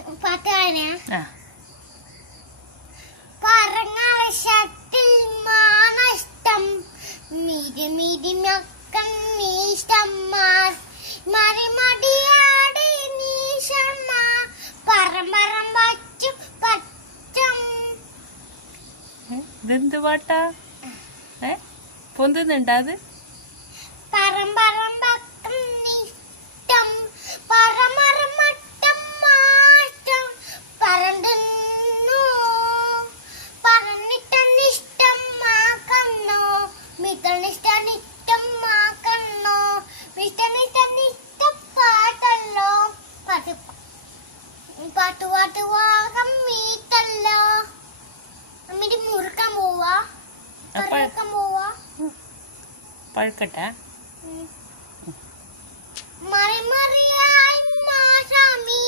ആ പറങ്ങാളത്തിൽ മാനഷ്ടം നീഷ്ടന്മാർ മറിമടിയാടി നീശന്മാർ പറമ്പറം വച്ചു പച്ചം. ഇതെന്ത് പാട്ടാ? പൊന്തുന്നുണ്ടാ അത്? പറമ്പറം പക്കം നീഷ്ടം പറമറം മട്ടം മാറ്റം പറന്നു പറഞ്ഞിട്ടനിഷ്ടം മാക്കണ്ണോ മിതനിഷ്ടനിഷ്ടം മാക്കണ്ണോ മിഷ്ടനിഷ്ടനിഷ്ടം പാട്ടല്ലോ പാട്ട് പാട്ട് പാട്ട് വാകം മീത്തല്ലോ. അമ്മിട്ട് മുറുക്കാൻ പോവാ മുറുക്കാൻ പോവാ പഴുക്കട്ടെ. മറിമറിയായി മാസാമി